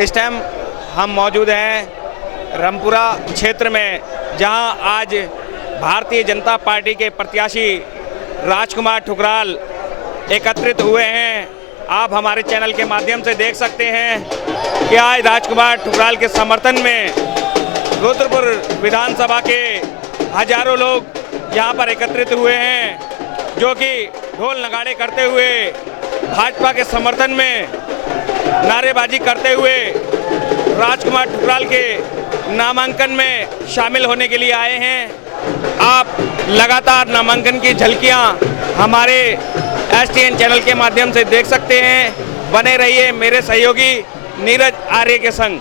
इस टाइम हम मौजूद हैं रामपुरा क्षेत्र में, जहां आज भारतीय जनता पार्टी के प्रत्याशी राजकुमार ठुकराल एकत्रित हुए हैं। आप हमारे चैनल के माध्यम से देख सकते हैं कि आज राजकुमार ठुकराल के समर्थन में रुद्रपुर विधानसभा के हजारों लोग यहां पर एकत्रित हुए हैं, जो कि ढोल नगाड़े करते हुए भाजपा के समर्थन में नारेबाजी करते हुए राजकुमार ठुकराल के नामांकन में शामिल होने के लिए आए हैं। आप लगातार नामांकन की झलकियां हमारे STN चैनल के माध्यम से देख सकते हैं। बने रहिए मेरे सहयोगी नीरज आर्य के संग।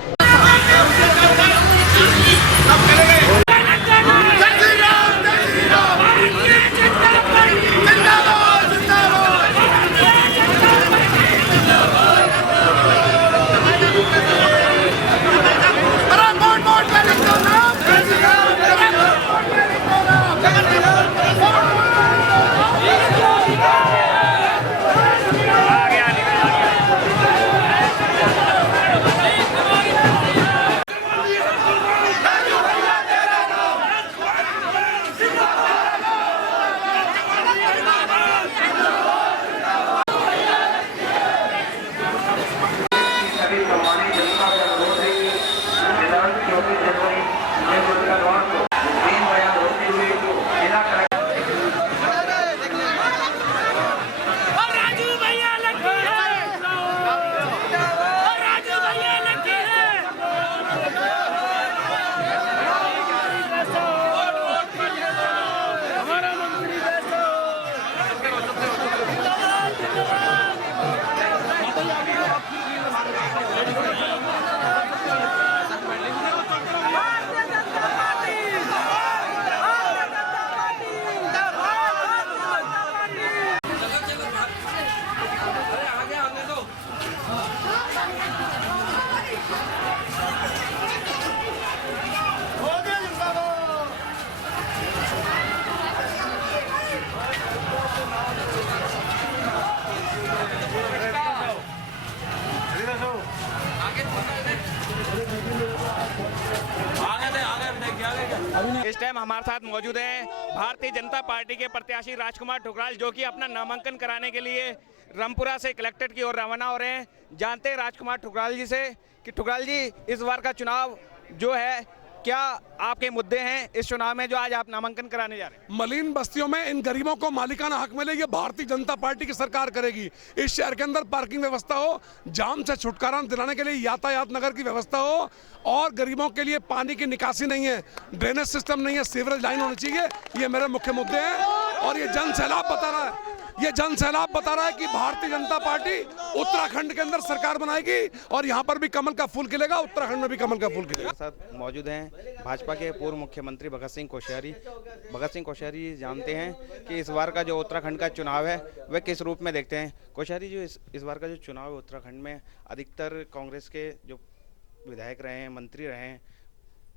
इस टाइम हमारे साथ मौजूद हैं भारतीय जनता पार्टी के प्रत्याशी राजकुमार ठुकराल, जो कि अपना नामांकन कराने के लिए रामपुरा से कलेक्ट्रेट की ओर रवाना हो रहे हैं। जानते हैं राजकुमार ठुकराल जी से कि ठुकराल जी, इस बार का चुनाव जो है, क्या आपके मुद्दे हैं इस चुनाव में जो आज आप नामांकन कराने जा रहे हैं? मलिन बस्तियों में इन गरीबों को मालिकाना हक मिले, ये भारतीय जनता पार्टी की सरकार करेगी। इस शहर के अंदर पार्किंग व्यवस्था हो, जाम से छुटकारा दिलाने के लिए यातायात नगर की व्यवस्था हो, और गरीबों के लिए पानी की निकासी नहीं है, ड्रेनेज सिस्टम नहीं है, सीवरेज लाइन होनी चाहिए। ये मेरे मुख्य मुद्दे हैं। और ये जन सैलाब बता रहा है, ये जन सैलाब बता रहा है कि भारतीय जनता पार्टी उत्तराखंड के अंदर सरकार बनाएगी और यहाँ पर भी कमल का फूल खिलेगा, उत्तराखंड में भी कमल का फूल खिलेगा। साथ मौजूद हैं भाजपा के पूर्व मुख्यमंत्री भगत सिंह कोश्यारी। भगत सिंह कोश्यारी जानते हैं कि इस बार का जो उत्तराखंड का चुनाव है वह किस रूप में देखते हैं? कोश्यारी जी, इस बार का जो चुनाव है उत्तराखंड में, अधिकतर कांग्रेस के जो विधायक रहे हैं, मंत्री रहे हैं,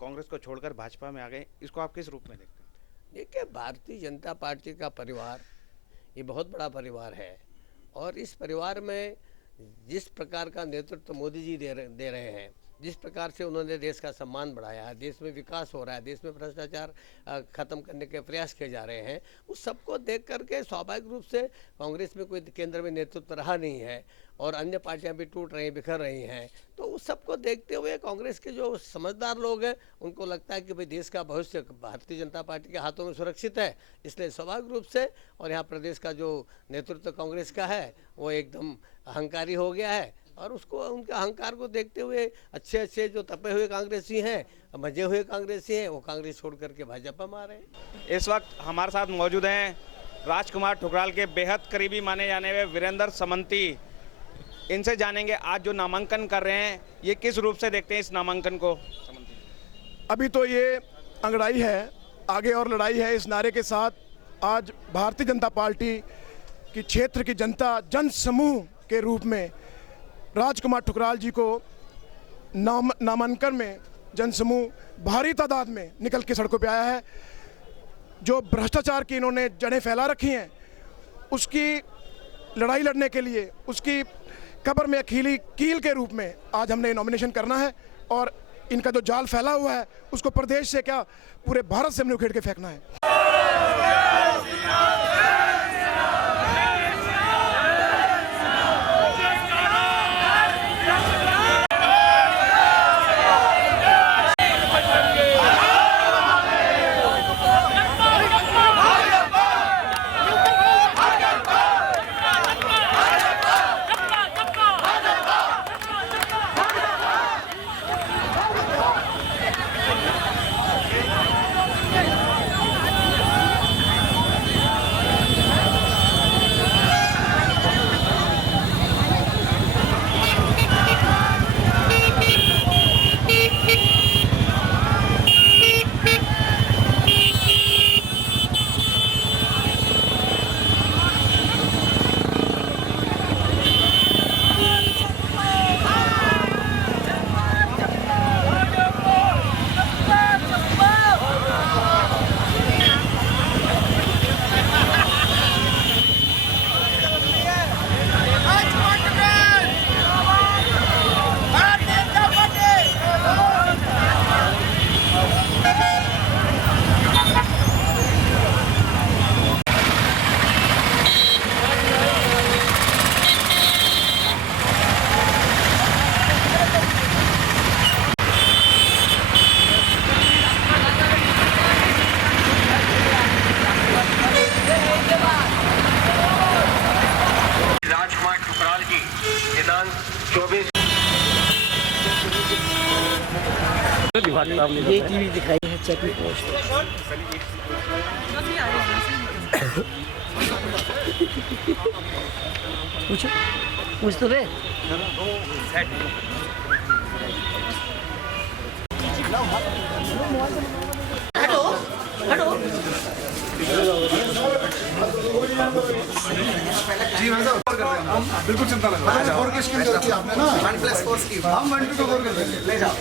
कांग्रेस को छोड़कर भाजपा में आ गए, इसको आप किस रूप में देखते हैं? देखिए, भारतीय जनता पार्टी का परिवार ये बहुत बड़ा परिवार है, और इस परिवार में जिस प्रकार का नेतृत्व मोदी जी दे रहे हैं, जिस प्रकार से उन्होंने देश का सम्मान बढ़ाया है, देश में विकास हो रहा है, देश में भ्रष्टाचार खत्म करने के प्रयास किए जा रहे हैं, उस सबको देख करके स्वाभाविक रूप से कांग्रेस में कोई केंद्र में नेतृत्व रहा नहीं है और अन्य पार्टियां भी टूट रही, बिखर रही हैं। तो उस सबको देखते हुए कांग्रेस के जो समझदार लोग हैं, उनको लगता है कि भाई देश का भविष्य भारतीय जनता पार्टी के हाथों में सुरक्षित है, इसलिए स्वाभाविक रूप से, और यहाँ प्रदेश का जो नेतृत्व कांग्रेस का है वो एकदम अहंकारी हो गया है, और उसको, उनके अहंकार को देखते हुए अच्छे अच्छे जो तपे हुए कांग्रेसी हैं, मजे हुए कांग्रेसी हैं, वो कांग्रेस छोड़ करके भाजपा में आ रहे हैं। इस वक्त हमारे साथ मौजूद हैं राजकुमार ठुकराल के बेहद करीबी माने जाने वाले वीरेंद्र समंती। इनसे जानेंगे आज जो नामांकन कर रहे हैं, ये किस रूप से देखते हैं इस नामांकन को? अभी तो ये अंगड़ाई है, आगे और लड़ाई है। इस नारे के साथ आज भारतीय जनता पार्टी की क्षेत्र की जनता जन समूह के रूप में राजकुमार ठुकराल जी को नामांकन में जनसमूह भारी तादाद में निकल के सड़कों पे आया है। जो भ्रष्टाचार की इन्होंने जड़ें फैला रखी हैं, उसकी लड़ाई लड़ने के लिए, उसकी कब्र में अखीली कील के रूप में आज हमने नॉमिनेशन करना है और इनका जो जाल फैला हुआ है उसको प्रदेश से क्या पूरे भारत से हमने उखेड़ के फेंकना है। ये टीवी दिखाई है चेक पोस्ट। पूछ तो रहे। हटो हटो। जी बिल्कुल चिंता लगा आपने ना 1+4 स्कीम हम 1 2 कर देंगे ले जाओ।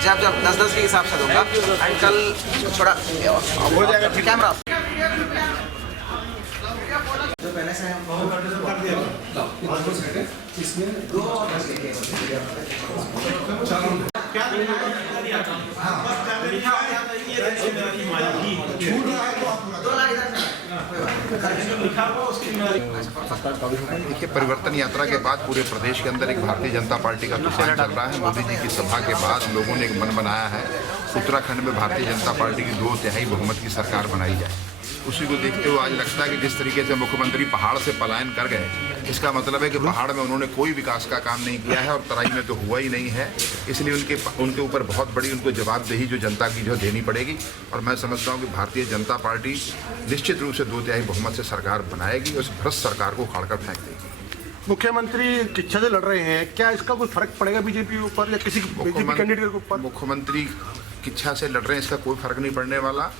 जब 10-10 के हिसाब से दूंगा अंकल थोड़ा हो जाएगा कैमरा जो पहले से देखिए, परिवर्तन यात्रा के बाद पूरे प्रदेश के अंदर एक भारतीय जनता पार्टी का तूफान चल रहा है। मोदी जी की सभा के बाद लोगों ने एक मन बनाया है उत्तराखंड में भारतीय जनता पार्टी की 2/3 बहुमत की सरकार बनाई जाए। उसी को देखते हुए आज लगता है कि जिस तरीके से मुख्यमंत्री पहाड़ से पलायन कर गए, इसका मतलब है कि पहाड़ में उन्होंने कोई विकास का काम नहीं किया है और तराई में तो हुआ ही नहीं है। इसलिए उनके ऊपर बहुत बड़ी उनको जवाबदेही जो जनता की जो देनी पड़ेगी। और मैं समझता हूँ कि भारतीय जनता पार्टी निश्चित रूप से 2/3 बहुमत से सरकार बनाएगी और उस भ्रष्ट सरकार को उखाड़ कर फेंक देगी। मुख्यमंत्री किच्छा से लड़ रहे हैं, क्या इसका कोई फर्क पड़ेगा बीजेपी ऊपर या किसी बीजेपी कैंडिडेट के ऊपर? मुख्यमंत्री किच्छा से लड़ रहे हैं, इसका कोई फर्क नहीं पड़ने वाला।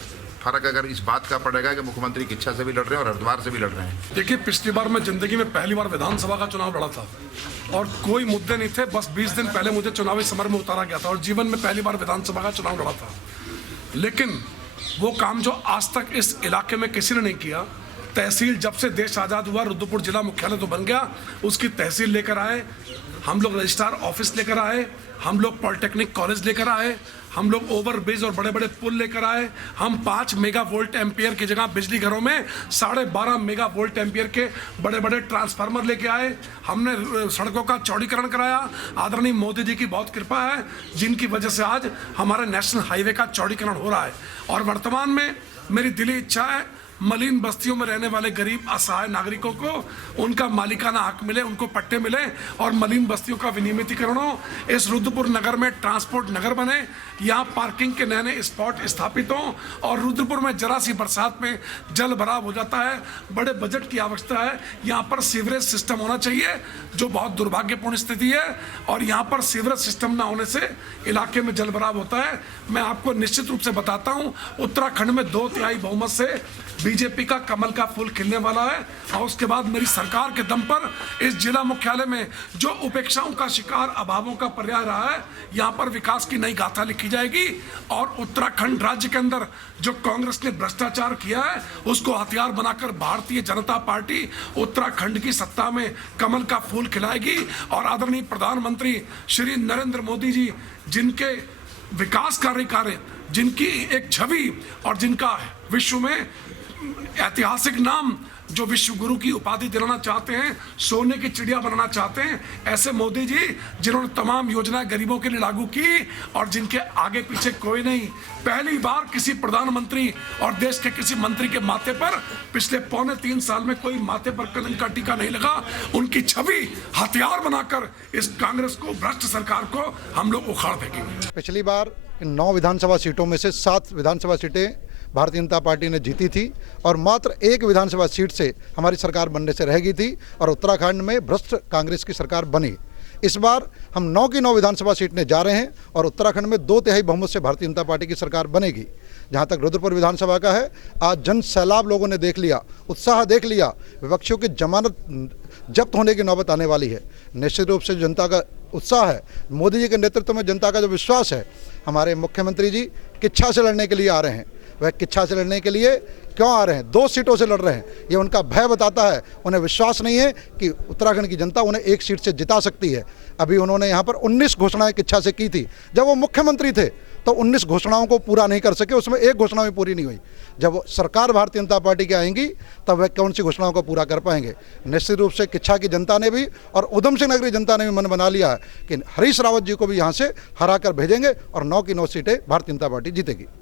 फर्क अगर इस बात का पड़ेगा कि मुख्यमंत्री की इच्छा से भी लड़ रहे हैं और हरिद्वार से भी लड़ रहे हैं। देखिए, पिछली बार मैं जिंदगी में पहली बार विधानसभा का चुनाव लड़ा था और कोई मुद्दे नहीं थे। बस 20 दिन पहले मुझे चुनावी समर में उतारा गया था और जीवन में पहली बार विधानसभा का चुनाव लड़ा था। लेकिन वो काम जो आज तक इस इलाके में किसी ने नहीं किया, तहसील जब से देश आज़ाद हुआ, रुद्रपुर जिला मुख्यालय तो बन गया, उसकी तहसील लेकर आए हम लोग, रजिस्ट्रार ऑफिस लेकर आए हम लोग, पॉलिटेक्निक कॉलेज लेकर आए हम लोग, ओवरब्रिज और बड़े बड़े पुल लेकर आए हम, 5 मेगावोल्ट एम्पियर की जगह बिजली घरों में 12.5 मेगावोल्ट एम्पियर के बड़े बड़े ट्रांसफार्मर लेके आए। हमने सड़कों का चौड़ीकरण कराया। आदरणीय मोदी जी की बहुत कृपा है जिनकी वजह से आज हमारे नेशनल हाईवे का चौड़ीकरण हो रहा है। और वर्तमान में मेरी दिली इच्छा है मलिन बस्तियों में रहने वाले गरीब असहाय नागरिकों को उनका मालिकाना हक मिले, उनको पट्टे मिले और मलिन बस्तियों का विनियमितीकरण हो। इस रुद्रपुर नगर में ट्रांसपोर्ट नगर बने, यहाँ पार्किंग के नए नए स्पॉट स्थापित हों और रुद्रपुर में जरा सी बरसात में जल भराव हो जाता है, बड़े बजट की आवश्यकता है। यहाँ पर सीवरेज सिस्टम होना चाहिए जो बहुत दुर्भाग्यपूर्ण स्थिति है और यहाँ पर सीवरेज सिस्टम ना होने से इलाके में जल भराव होता है। मैं आपको निश्चित रूप से बताता हूँ, उत्तराखंड में 2/3 बहुमत से बीजेपी का कमल का फूल खिलने वाला है। और उसके बाद मेरी सरकार के दम पर इस जिला मुख्यालय में जो उपेक्षाओं का शिकार, अभावों का पर्याय रहा है, यहाँ पर विकास की नई गाथा लिखी जाएगी। और उत्तराखंड राज्य के अंदर जो कांग्रेस ने भ्रष्टाचार किया है उसको हथियार बनाकर भारतीय जनता पार्टी उत्तराखंड की सत्ता में कमल का फूल खिलाएगी। और आदरणीय प्रधानमंत्री श्री नरेंद्र मोदी जी, जिनके विकासकारी कार्य, जिनकी एक छवि और जिनका विश्व में ऐतिहासिक नाम, जो विश्व गुरु की उपाधि दिलाना चाहते हैं, सोने की चिड़िया बनाना चाहते हैं, ऐसे मोदी जी जिन्होंने तमाम योजनाएं गरीबों के लिए लागू की और जिनके आगे पीछे कोई नहीं, पहली बार किसी प्रधानमंत्री और देश के किसी मंत्री के माथे पर पिछले 3.25 साल में कोई माथे पर कलंक का टीका नहीं लगा। उनकी छवि हथियार बनाकर इस कांग्रेस को, भ्रष्ट सरकार को हम लोग उखाड़ फेंकेंगे। पिछली बार इन 9 विधानसभा सीटों में से 7 विधानसभा सीटें भारतीय जनता पार्टी ने जीती थी और मात्र 1 विधानसभा सीट से हमारी सरकार बनने से रह गई थी और उत्तराखंड में भ्रष्ट कांग्रेस की सरकार बनी। इस बार हम 9 की 9 विधानसभा सीटने जा रहे हैं और उत्तराखंड में 2/3 बहुमत से भारतीय जनता पार्टी की सरकार बनेगी। जहां तक रुद्रपुर विधानसभा का है, आज जन सैलाब लोगों ने देख लिया, उत्साह देख लिया, विपक्षियों की जमानत जब्त होने की नौबत आने वाली है। निश्चित रूप से जनता का उत्साह है, मोदी जी के नेतृत्व में जनता का जो विश्वास है, हमारे मुख्यमंत्री जी किच्छा से लड़ने के लिए आ रहे हैं। वह किच्छा से लड़ने के लिए क्यों आ रहे हैं? 2 सीटों से लड़ रहे हैं। ये उनका भय बताता है, उन्हें विश्वास नहीं है कि उत्तराखंड की जनता उन्हें 1 सीट से जिता सकती है। अभी उन्होंने यहाँ पर 19 घोषणाएं किच्छा से की थी। जब वो मुख्यमंत्री थे तो 19 घोषणाओं को पूरा नहीं कर सके, उसमें 1 घोषणा भी पूरी नहीं हुई। जब सरकार भारतीय जनता पार्टी की आएंगी तब वह कौन सी घोषणाओं को पूरा कर पाएंगे। निश्चित रूप से किच्छा की जनता ने भी और उधम सिंह नगरी जनता ने भी मन बना लिया है कि हरीश रावत जी को भी यहाँ से हरा कर भेजेंगे और 9 की 9 सीटें भारतीय जनता पार्टी जीतेगी।